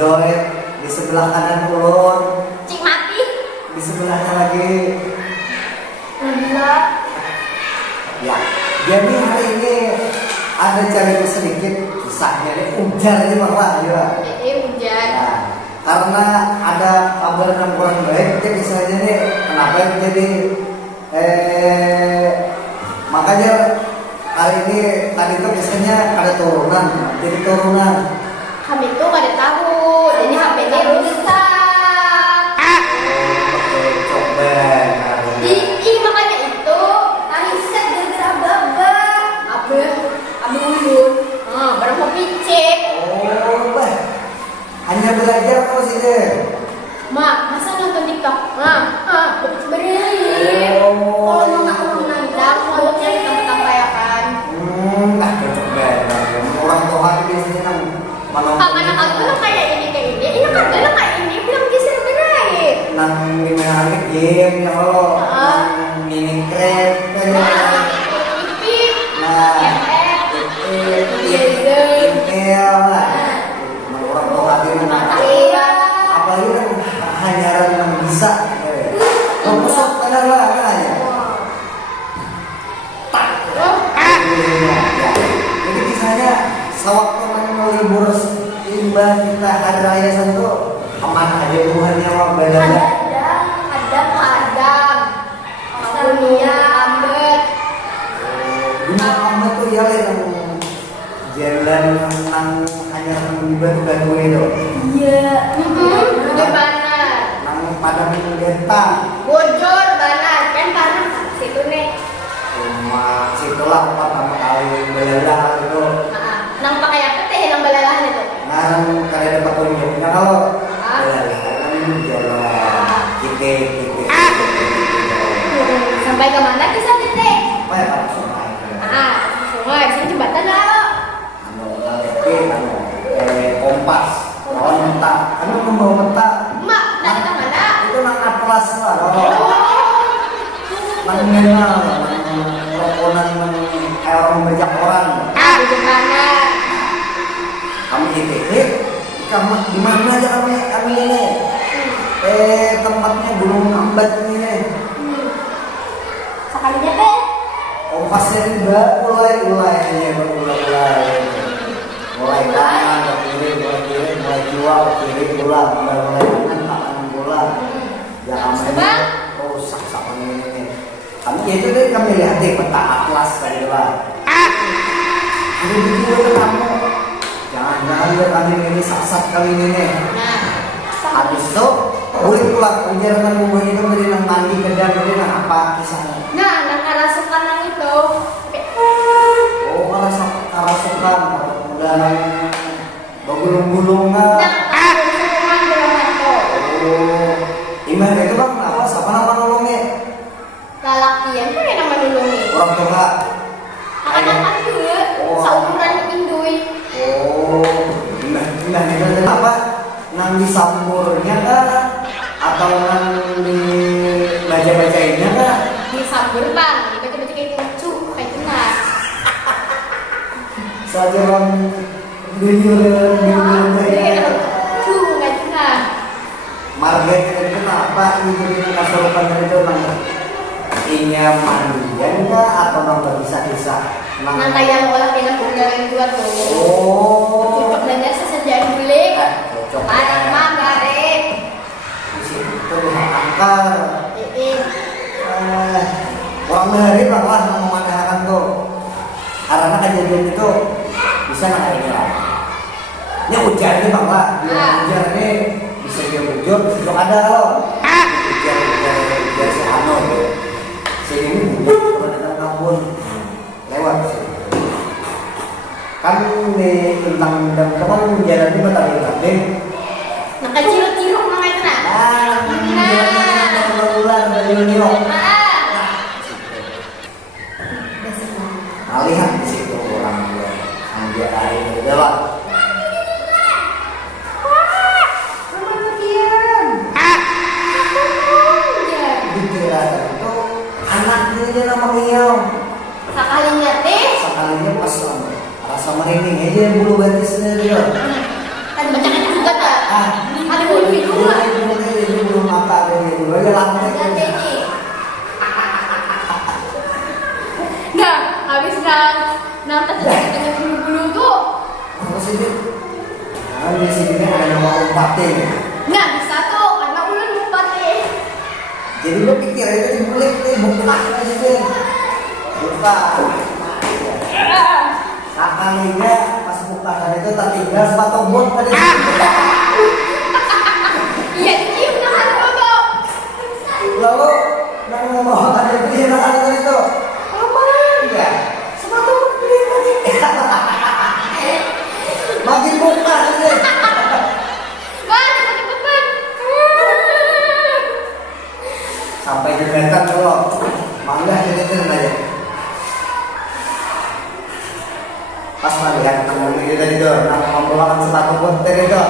Doi di sebelah kanan ulun. Cik mati. Di sebelahnya lagi. Enggak. Ya, jadi hari ini ada cerita sedikit kisahnya nih, ujar ini malah ya. Hujan. Nah, karena ada kabar yang kurang baik, jadi kisahnya nih kenapa jadi makanya hari ini tadi itu kisahnya ada turunan, jadi turunan. Kami tuh gak ada tahu, jadi HP-nya rusak. Pakai coba. Ih, makanya itu riset gara-gara babak. Abu ulun. Baru mau picek. Oh, bah. Hanya belajar kau sih deh. Mak, masa nonton TikTok? Beri. Kalau mau orang nandang, mulutnya ditambah-tambah ya kan. Nah, cocok banget. Orang tua biasanya nang Anak aku lah kayak ini. Ini kan gak kayak ini, bilang geser berai. nang gimana game ya lo, nang mini crab, Intel lah. Orang tua apalagi kan hanyaran yang bisa. Kosong benar lah kan ya. Jadi kisahnya sewaktu mau libur imbah kita hari raya satu kemana aja Tuhan yang mau belanja. Adam. Dunia ambet. Dunia amat tuh ya yang jalan nang hanya batu-batu itu. Iya. Bagaimana? Nang padang genta. Bojor banas kan karena situ nih. Cuma situlah pertama kali belajar itu. Nang pakai apa teh nang balalahan itu? Nang kalian dapat tunjuknya kalau belajar kan jalan kite. Sampai ke mana kisah teh? Apa ya Pak Sungai? Sungai, sini jembatan lah. Kompas, lawan peta. Kamu membawa peta. Mak, dari ke mana? Itu nang atlas lah. Nang mengenal, nang rokonan orang membajak orang. Di mana? Kami kamu di mana aja kami ini? Tempatnya Gunung Ambat ini. Sekalinya teh. Kompasnya juga mulai kanan ke kiri, mulai jual ke kiri pulang, mulai kanan pulang. Jangan rusak sama ini. Kami itu deh kami lihat deh peta atlas tadi lah. Ini begitu kamu. Jangan lihat kami ini sasat kali ini nih. Habis itu boleh pulang ujar kan rumah itu dari nang mandi kedang dari nang apa kisahnya? Nang karasukan nang itu. Oh, karasukan udah nang bagulung-gulungan. Oh, gimana itu bang? Apa? Siapa nama nolongnya? Lalakian tuh yang nama nulungi. Orang tua. Anak-anak juga. Saukuran indui. Oh, nah, apa? Nang disamburnya kah? Atau nang di baca-bacainnya kah? Disambur bang, baca-baca kayak lucu, kayak tenang. Saja bang video Kayak lucu, kayak tenang. Marget itu kenapa ini jadi kasurupan itu bang? Inya mandian kah atau nang bisa-bisa? Nang kayak olah pindah bulan dua tuh. Oh, Cocok belajar sesajen bulik. cocok. Parang magaret. Di situ angkar. Iya. Orang hari bang lah memandangkan tuh. Karena kejadian itu bisa nggak ini lah. Ini ujar nih bang lah. Ujar nih bisa dia bujur, besok ada loh. Ujar si Ano. Si ini bujur kalau datang kampung lewat sih. Kan di tentang kan jalan ini batal Nah kecil-ciluk nama itu nah. Ular dari New York. Lihat di situ orang dia sambil air lewat. Dikira itu anaknya dia nama Miau. Sekalinya teh. Sekalinya pas rasa merinding aja bulu betisnya dia. Kan baca juga tak. ada mau umpatin. Nggak bisa tuh, karena ulun lupa deh. Jadi lo pikir itu dibulik nih, buka aja deh. Buka. Nah kalinya pas bukaan itu tertinggal sepatu bot tadi. Iya, cium tangan lo. Lalu yang mau tadi beli tadi itu apa ya? Sepatu bot beli tadi. Makin buka aja. Wah, cepet-cepetan. Sampai di meter dulu. Mangga jadi aja. Pas melihat temen itu tadi tuh, nama membawakan sepatu bot tadi tuh.